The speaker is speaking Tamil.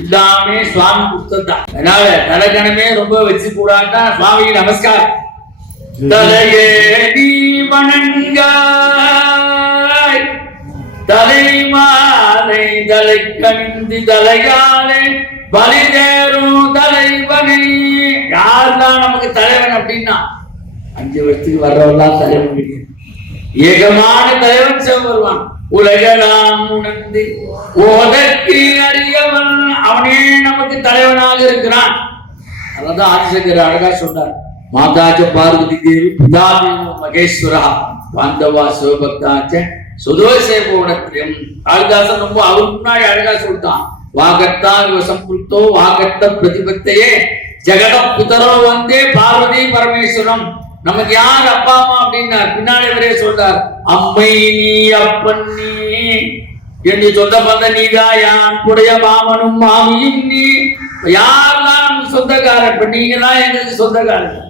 எல்லாமே சுவாமி கொடுத்ததுதான். அதனால தலைக்கணமே ரொம்ப வச்சு கூடாட்டா சுவாமிக்கு நமஸ்காரம். தலையே நீ வணங்காய். தலை மாலை தலை கணிந்து தலையாலே பலி தேரும் தலைவனை. யார்தான் நமக்கு தலைவன் அப்படின்னா? அஞ்சு வருஷத்துக்கு வர்றவெல்லாம் தலைவன் கிடையாது ஏகமான தலைவன் செவ்வருவான் உலகலாம் உணர்ந்து ஓதற்கு தலைவனாக இருக்கிறான். அதான் ஆதிசங்கர் அழகா சொன்னார் மாதாஜ பார்வதி தேவி பிதாதேவ மகேஸ்வரா பாந்தவா சிவபக்தாச்ச சுதோசே போனத்திரம் காளிதாசன் ரொம்ப அவர் முன்னாடி அழகா சொல்லிட்டான் வாகத்தா இவ சம்புத்தோ வாகத்த பிரதிபத்தையே ஜெகத புதரோ வந்தே பார்வதி பரமேஸ்வரம். நமக்கு யார் அப்பா அம்மா அப்படின்னார். பின்னாடி இவரே சொல்றார் அம்மை நீ அப்பன் நீ என்று சொந்த பந்த நீதான் யான் புடைய மாமனும் மாமியும் நீ. யாரெல்லாம் சொந்தக்காரன் இப்ப நீங்க தான் எங்களுக்கு சொந்தக்காரன்